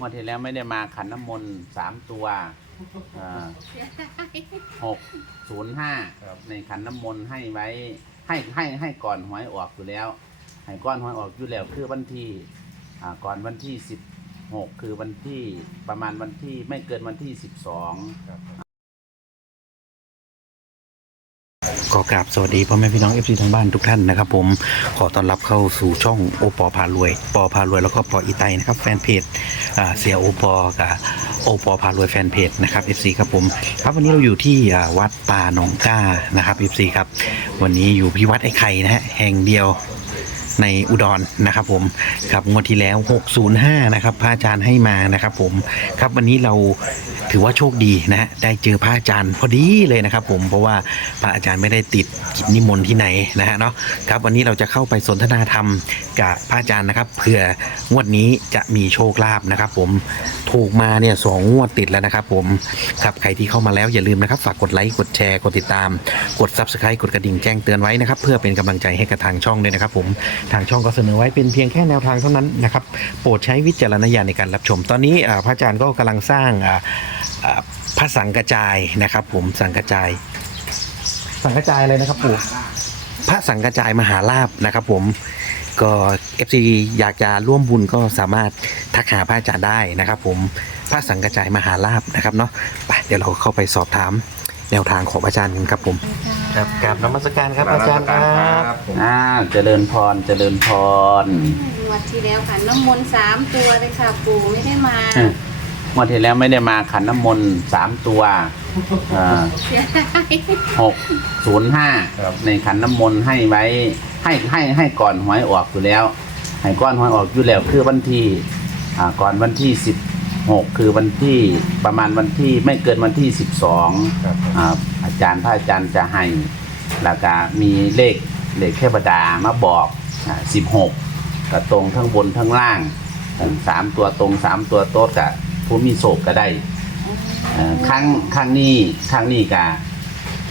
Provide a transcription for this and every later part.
งวดที่แล้วไม่ได้มาขันน้ำมนต์สามตัวหกศูนย์ห้าครับในขันน้ำมนต์ให้ไว้ ให้ให้ให้ก่อนหวยออกอยู่แล้ว ให้ก่อนหวยออกอยู่แล้วคือวันที่อ่าก่อนวันที่สิบหกคือวันที่ประมาณวันที่ไม่เกินวันที่สิบสอง ก็กราบสวัสดีพ่อแม่พี่น้องเอฟซีทางบ้านทุกท่านนะครับผมขอต้อนรับเข้าสู่ช่องโอปอพารวย ปอพารวยแล้วก็ปออีไตนะครับแฟนเพจเสียโอปอกับโอปอพารวยแฟนเพจนะครับเอฟซีครับผมครับวันนี้เราอยู่ที่วัดป่าหนองก้านะครับเอฟซีครับวันนี้อยู่ที่วัดไอ้ไข่นะฮะแห่งเดียว ในอุดรนะครับผมครับงวดที่แล้ว 605 นะครับพระอาจารย์ให้มานะครับผมครับวันนี้เราถือว่าโชคดีนะฮะได้เจอพระอาจารย์พอดีเลยนะครับ ผมเพราะว่าพระอาจารย์ไม่ได้ติดกิจนิมนต์ที่ไหนนะฮะเนาะครับวันนี้เราจะเข้าไปสนทนาธรรมกับพระอาจารย์นะครับเผื่องวดนี้จะมีโชคลาภนะครับ ผมถูกมาเนี่ยสองงวดติดแล้วนะครับ ผมครับใครที่เข้ามาแล้วอย่าลืมนะครับฝากกดไลค์กดแชร์กดติดตาม กด subscribe กดกระดิ่งแจ้งเตือนไว้นะครับ เพื่อเป็นกำลังใจให้กับทางช่องด้วยนะครับ ผมทางช่องก็เสนอไว้เป็นเพียงแค่แนวทางเท่านั้นนะครับ โปรดใช้วิจารณญาณในการรับชม ตอนนี้พระอาจารย์ก็กำลังสร้างพระสังกระจายนะครับ ผมสังกระจาย สังกระจายเลยนะครับปู่พระสังกระจายมหาลาบนะครับ ผมก็ FC อยากจะร่วมบุญก็สามารถทักหาพระอาจารย์ได้นะครับ ผมพระสังกระจายมหาลาบนะครับเนาะไปเดี๋ยวเราเข้าไปสอบถาม แนวทางของอาจารย์กันครับผม ครับกราบนมัสการครับอาจารย์ครับผมอ่าเจริญพรเจริญพรงวันที่แล้วค่ะน้ำมนต์สามตัวเลยค่ะปู่ไม่ได้มาอืมงวดที่แล้วไม่ได้มาขันน้ำมนต์สามตัวอ่าเสียดายหกศูนย์ห้าในขันน้ำมนต์ให้ไว้ ให้ให้ให้ก่อนหวยออกอยู่แล้ว ให้ก่อนหวยออกอยู่แล้วคือวันที่อ่าก่อนวันที่สิบ หกคือวันที่ประมาณวันที่ไม่เกินวันที่สิบสองครับอ่าอาจารย์พระอาจารย์จะให้แล้วก็มีเลขเลขเทวดามาบอกสิบหกก็ตรงทั้งบนทั้งล่างสามตัวตรงสามตัวโต๊ดกับผู้มีโศกก็ได้เอ่อครั้งครั้งนี้ครั้งนี้ก็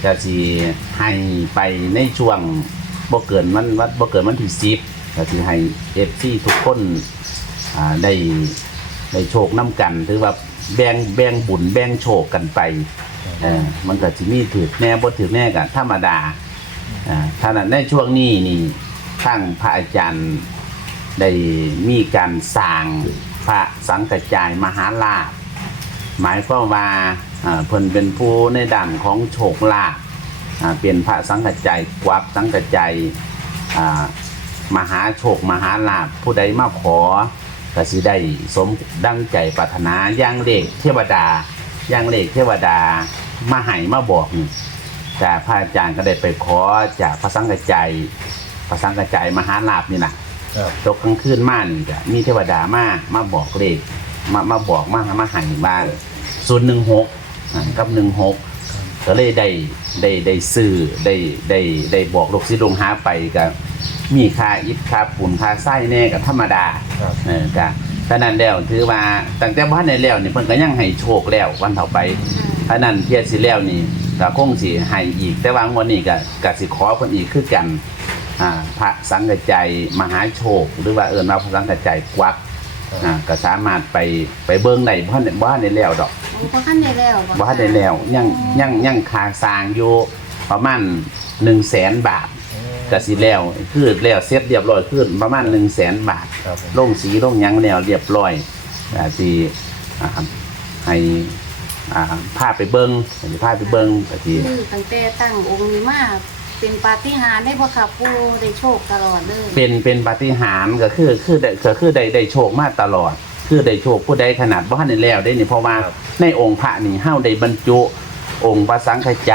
จะสิให้ไปในช่วงบ่เกินวันวัดบ่เกินวันที่สิบก็สิให้เอฟซีทุกคนอ่าได้ ได้โชคน้ำกันถือว่าแบ่งแบ่งบุญแบ่งโชคกันไปเออมันก็สิมีถือแน่บ่ถือแน่ก็ธรรมดาอ่าถ้านั้นในช่วงนี้นี่ทั้งพระอาจารย์ได้มีการสร้างพระสังกระจายมหาลาภหมายความว่าอ่าเพิ่นเป็นผู้ในด้านของโชคลาภอ่าเป็นพระสังกัจจายกวักสังกัจจายอ่ามหาโชคมหาลาภผู้ใดมาขอ ก็สิได้สมดังใจปรารถนาอย่างเลขเทวดาอย่างเลขเทวดามาให้มาบอกนี่แต่พระอาจารย์ก็ได้ไปขอจากพระสังกัจจายพระสังกัจจายมหาลาภนี่นะครับตกกลางคืนมานี่ก็มีเทวดามามาบอกเลขมามาบอกมามาใหันบ้านส่วนหนึ่งหกกับหนึ่งหกก็เลยได้ได้ได้ซื้อได้ได้ได้บอกลูกศิษย์ลงหาไปกับ มีค่าอิฐค่าปูนค่าไส้แน่กับธรรมดาครับ เออก็ฉะนั้นแล้วถือว่าตั้งแต่บ้านในแล้วนี่เพิ่นก็ยังให้โชคแล้ววันต่อไปฉะนั้นเพียรสิแล้วนี่ก็คงสิให้อีก แต่ว่างวันนี้ก็ก็สิขอเพิ่นอีกคือกันอ่าพระสังกัจจายมหาโชค หรือว่าเอิ้นว่าพระสังกัจจายกวักอ่าก็สามารถไปไปเบิ้งได้บ้านบ้านได้แล้วดอกผมก็ขั้นได้แล้วบ้านได้แล้วยังยังยังคาสร้างอยู่ประมาณหนึ่งแสนบาท ก็สิแล้วคือแล้วเสร็จเรียบร้อยขึ้นประมาณหนึ่งแสนบาทครับผม ลงสีลงหยังแล้วเรียบร้อยอ่าสิอ่าให้อ่าพาไปเบิ้งให้พาไปเบิ้งก็สิคือตั้งแต่ตั้งองค์นี้มาเป็นปาฏิหาริย์ได้บ่ค่ะปู่ได้โชคตลอดเลยเป็นเป็นปาฏิหาริย์ก็คือคือได้ก็คือได้ได้โชคมาตลอดคือได้โชคผู้ใดขนาดบ้านในแล้วได้นี่เพราะว่าครับ ในองค์พระนี่เฮาได้บรรจุ องค์พระสังฆใจ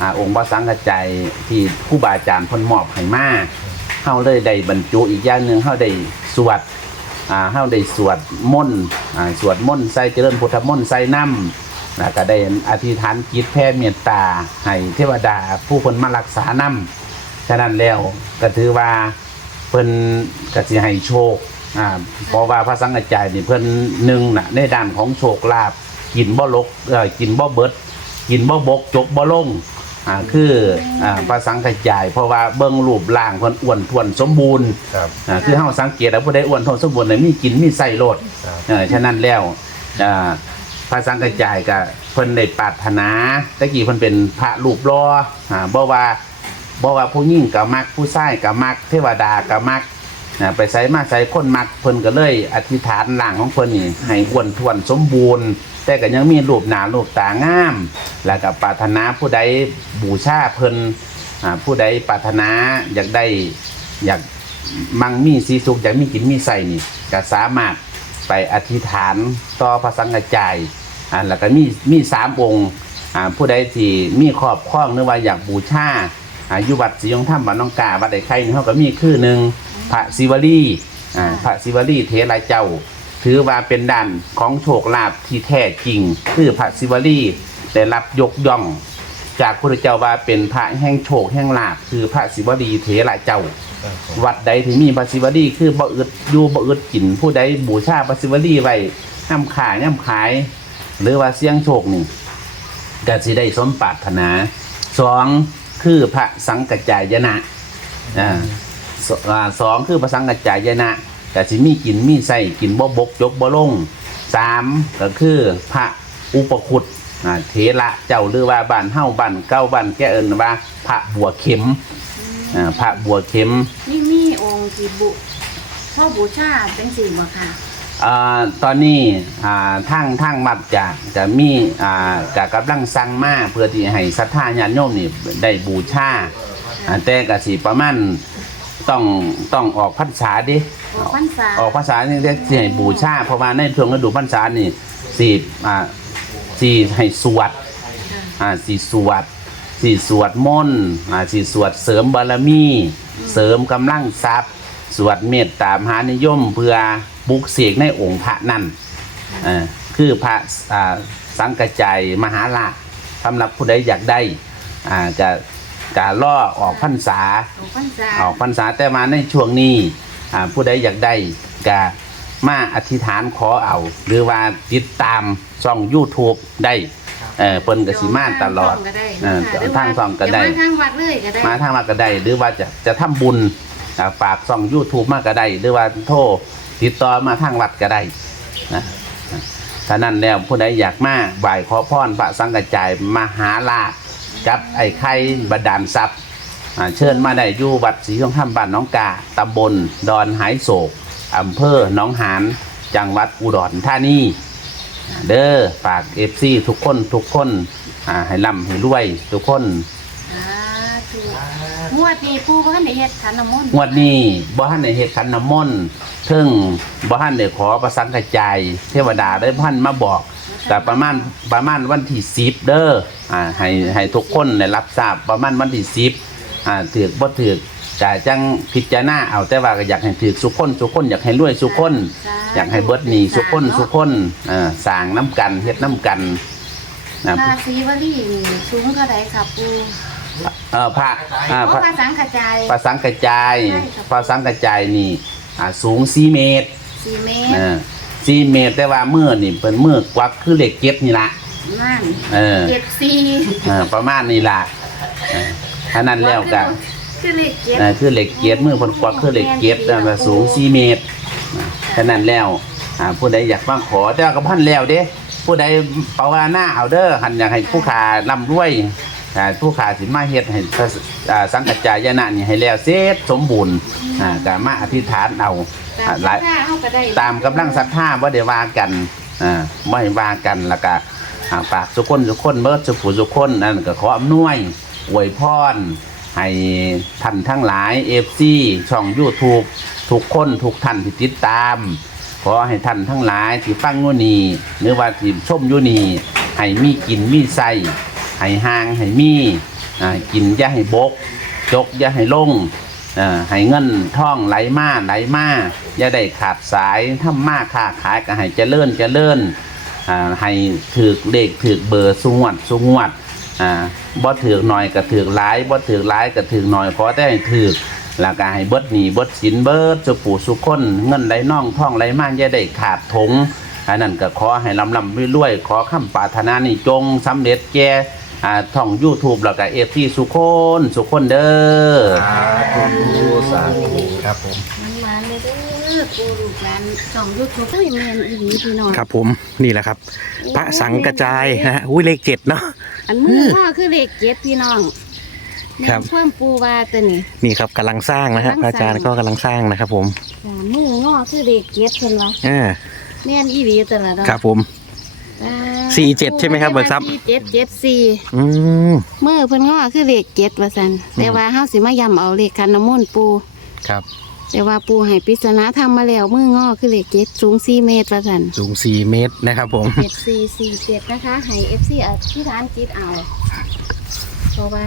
อ่าองค์พระสังฆใจที่ครูบาอาจารย์เพ่นมอบให้มาเฮาเลยได้บรรจุอีกอย่างหนึ่งเฮาได้สวดอ่าเฮาได้สวดมนต์อ่าสวดมนต์ใส่เจริญพุทธมนต์ใส่น้ำนะก็ได้อธิษฐานจิตแผ่เมตตาให้เทวดาผู้เพิ่นมารักษาน้ำฉะนั้นแล้วก็ถือว่าเพิ่นก็สิให้โชคอ่าเพราะว่าพระสังฆใจยนี่เพิ่นหนึ่งน่ะในด้านของโชคลาภกินบ่ลกเอ่อกินบ่เบิด กินบ่บกจกบ่ลงอ่าคืออ่าพระสังกระจาย เพราะว่าเบิ่งรูปร่างเพิ่นอ้วนท้วนสมบูรณ์ครับ อ่าคือเฮาสังเกตแล้วผู้ใดอ้วนท้วนสมบูรณ์เนี่ยมีกินมีใส่โลดครับ เออฉะนั้นแล้วอ่าพระสังกระจายก็เพิ่นได้ปรารถนาตะกี้เพิ่นเป็นพระรูปรออ่าบ่ว่าบ่ว่าผู้หญิงก็มักผู้ชายก็มักเทวดาก็มัก อ่าไปใส่มาใส่คนมักเพิ่นก็เลยอธิษฐานร่างของเพิ่นนี่ให้อ้วนท้วนสมบูรณ์แต่ก็ยังมีรูปหนารูปตางาม แล้วก็ปรารถนาผู้ใดบูชาเพิ่นผู้ใดปรารถนาอยากได้อยากมั่งมีสีสุขอยากมีกินมีใส่นี่ก็สามารถไปอธิษฐานต่อพระสังฆจายอ่าแล้วก็มีมีสามองค์อ่าผู้ใดที่มีครอบครองหรือว่าอยากบูชาอายุวัดศรียงธรรมบ้านน้องกาวัดไอ้ไข่นี่เขาก็มีคือหนึ่งพระศิวลีอ่าพระศิวลีเทระเจ้า ถือว่าเป็นด่านของโชคลาภที่แท้จริง คือพระศิวลีได้รับยกย่อง จากพระเจ้าว่าเป็นพระแห่งโชคแห่งลาภคือพระศิวลีเถระเจ้าครับผมวัดใดที่มีพระศิวลีคือบ่อึดอยู่บ่อึดกินผู้ใดบูชาพระศิวลีไว้น้ำขายน้ำขาย หรือว่าเสี่ยงโชคนี่ก็สิได้สมปรารถนาสองคือพระสังกัจจายนะอ่าสอ่าสองคือพระสังกัจจายนะ ก็สิมีกินมีใส่กินบ่บกยกบ่ลงสามก็คือพระอุปคุตอ่าเทระเจ้าหรือว่าบ้านเฮาบ้านเก้าบ้านแกเอิ้นว่า พระบัวเข็มอ่าพระบัวเข็มนี่มีองค์ที่บุพ่อบูชาเป็นสี่บ่ค่ะอ่าตอนนี้อ่าทางทางวัดจะจะมีอ่ากะกำลังสั่งมาเพื่อที่ให้ศรัทธาญาติโยมนี่ได้บูชาอ่าแต่กสิประมาณ ต้องต้องออกพรรษาดิ ออกพรรษาออกพรรษานี่เรียกสิให้บูชาเพราะว่าในช่วงฤดูพรรษานี่สิอ่าสิให้สวดค่ะอ่าสิสวดสิสวดมนต์อ่าสิสวดเสริมบารมี เสริมกำลังทรัพย์ สวดเมตตามหานิยมเพื่อบุกเสกในองค์พระนั่นอ่าคือพระอ่าสังกจายมหาราชสำหรับผู้ใดอยากได้อ่าจะ กาล่อออกพรรษาออกพรรษาออกพรรษาแต่มาในช่วงนี้อ่าผู้ใดอยากได้ก็มาอธิษฐานขอเอา หรือว่าติดตามช่อง YouTube ได้เออเปิ้นกสิมาตลอดก็ได้เออนะคะหรือทางช่องก็ได้จะมาทางวัดเลยก็ได้มาทางมาก็ได้หรือว่าจะจะทำบุญอ่าฝากช่อง YouTube มาก็ได้หรือว่าโทรติดต่อมาทางวัดก็ได้นะฉะนั้นแล้วผู้ใดอยากมาไหว้ขอพรพระสังกัจจายมหาลาภ กับไอ้ไข่บดาลทรัพย์อ่าเชิญมาได้อยู่วัดศรีทองธรรมบ้านหน้องกาตำบลดอนหายโศกอำเภอหนองหานจังหวัดอุดรธานีอ่าเด้อฝากเอฟซีทุกคนทุกคนอ่าให้ร่ำให้รวย ทุกคนสาธุงวดนี้ปู่บ่ทันได้เฮ็ดขันน้ำมนต์งวดนี้บ่ฮันได้เฮ็ดขันน้ำมนต์ถึงบ่ฮันได้ขอประสังกระจายเทวดาได้พันมาบอก แต่ประมาณประมาณวันที่10เด้ออ่าให้ให้ทุกคนได้รับทราบประมาณวันที่10อ่าถือกบ่ถือกจะจังพิจารณาเอาแต่ว่าก็อยากให้ถือกสุกคนสุกคนอยากให้รวยสุกคน อยากให้เบิดหนีสุกคนสุกคนเอ่อสร้างน้ำกันเฮ็ดน้ำกันนะพระศรีวลีนี่สูงเท่าใดครับปู่เอ่อพระอ่าเพพระราะภาษาขจายพระสังกระจายใช่ครับพระสังกระจายนี่อ่าสูง4เมตร4เมตร เออ 4เมตรแต่ว่ามือนี่เป็นมือกวักคือเหล็กเก็บนี่ละนั่นเออเจ็ดสี่เออประมาณนี้ล่ะเออถ้านั้นแล้วก็คือเลขเจ็ดเออคือเหล็กเก็บมือเพิ่นกวักคือเหล็กเก็บแต่ว่าสูง4เมตรฉะนั้นแล้วอ่าผู้ใดอยากมาขอแต่ว่าก็พันแล้วเด้ผู้ใดภาวนาเอาเด้อหันอยากให้ผู้ขาร่ำรวย อ่าผู้ขาสิมาเฮ็ดให้พระอ่าสังกัจจายนะนี่ให้แล้วเสร็จสมบูรณ์อ่าก็มาอธิษฐานเอาตาอ่ามหลายค่าเฮาก็ได้ตามกำลังศรัทธาบ่ได้ว่ากันอ่าบ่ให้ว่ากันแล้วก็อ่าฝากทุกคนทุกคนเบิดสุขทุกคนนั่นก็ขออำนวยอวยพรให้ท่านทั้งหลาย FC ช่อง YouTube ทุกคนทุกท่านที่ติดตาม ขอให้ท่านทั้งหลายที่ฟังอยู่นี่หรือว่าที่ชมอยู่นี่ให้มีกินมีใส่ ให้ห่างให้มีอ่ากินอย่าให้บก จกอย่าให้ลงอ่าให้เงินท่องไหลมาไหลมาอย่าได้ขาดสายทำมาค้าขายก็ให้เจริญเจริญอ่าให้ถือเลขถือเบอร์สุงวดสุงวดอ่าบ่ถือหน่อยก็ถือหลายบ่ถือหลายก็ถือหน่อยขอได้ถือแล้วก็ให้เบิดหนีเบิดสินเบิดสุปูสุคน เงินไหลน่องท่องไหลมากย่าได้ขาดถงอันนั้นก็ขอให้ลำลำรวยๆขอคำปรารถนานี่จงสำเร็จแก่ อ่าท่อง YouTube แล้วก็ FT สุคนสุคนเด้อสาธุสาธุครับผมมันมาเลยเด้อปูลูกหลานช่อง YouTube เฮ้ยแม่นอีหลีพี่น้องครับผมนี่แหละครับ พระสังกระจายนะฮะอุ้ยเลขเจ็ดเนาะ อันมือพ่อคือเลขเจ็ดพี่น้องครับ แม่นเพิ่มปูว่าตัวนี้ นี่ครับกำลังสร้างนะฮะพระอาจารย์ก็กำลังสร้างนะครับผม จ้ะมืองอคือเลขเจ็ดเพิ่นว่าเออแม่นอีหลีตัวละดอกครับผมอ่า สี่เจ็ดใช่ไหมครับเบิกทรัพย์สี่เจ็ดเจ็ดสี่อืมมือเพิ่นงอคือเลขเจ็ดว่าซั่นแต่ว่าเฮาสิมาย้ำเอาเลขคันน้ำมนต์ปู ครับแต่ว่าปูให้ปริศนาทำมาแล้วมืองอคือเลขเจ็ดสูงสี่เมตรว่าซั่นสูงสี่เมตรนะครับผมเจ็ดสี่สี่เจ็ดนะคะให้ FC อธิษฐานจิตเอาเพราะว่า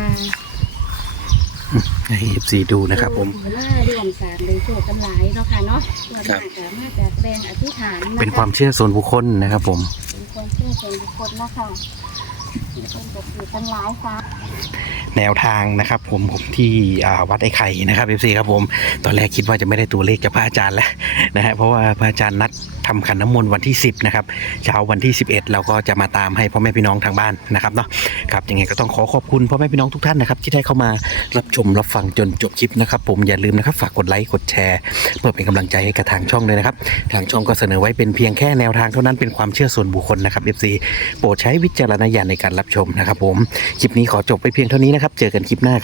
ให้เอฟซีดูนะครับผมมาเรื่องสารเลยโชคกันหลายเนาะค่ะเนาะส่วนครับมากจะมาจากแรงอธิษฐานนะคะเป็นความเชื่อส่วนบุคคลนะครับผม คนเชื่อส่วนบุคคลเนะค่ะเป็นคนปกติกันหลายค่ะแนวทางนะครับผมผมที่อ่าวัดไอ้ไข่นะครับเอฟซีครับผม ตอนแรกคิดว่าจะไม่ได้ตัวเลขจากพระอาจารย์แล้วนะฮะเพราะว่าพระอาจารย์นัดทำขันน้ำมนต์วันที่ 10นะครับเช้าวันที่ 11 เราก็จะมาตามให้พ่อแม่พี่น้องทางบ้านนะครับเนาะครับยังไงก็ต้องขอขอบคุณพ่อแม่พี่น้องทุกท่านนะครับที่ได้เข้ามารับชมรับฟังจนจบคลิปนะครับ ผมอย่าลืมนะครับฝากกดไลค์กดแชร์ เพื่อเป็นกำลังใจให้กับทางช่องเลยนะครับ ทางช่องก็เสนอไว้เป็นเพียงแค่แนวทางเท่านั้นเป็นความเชื่อส่วนบุคคลนะครับ FC โปรดใช้วิจารณญาณในการรับชมนะครับ ผมคลิปนี้ขอจบไปเพียงเท่านี้นะครับ เจอกันคลิปหน้า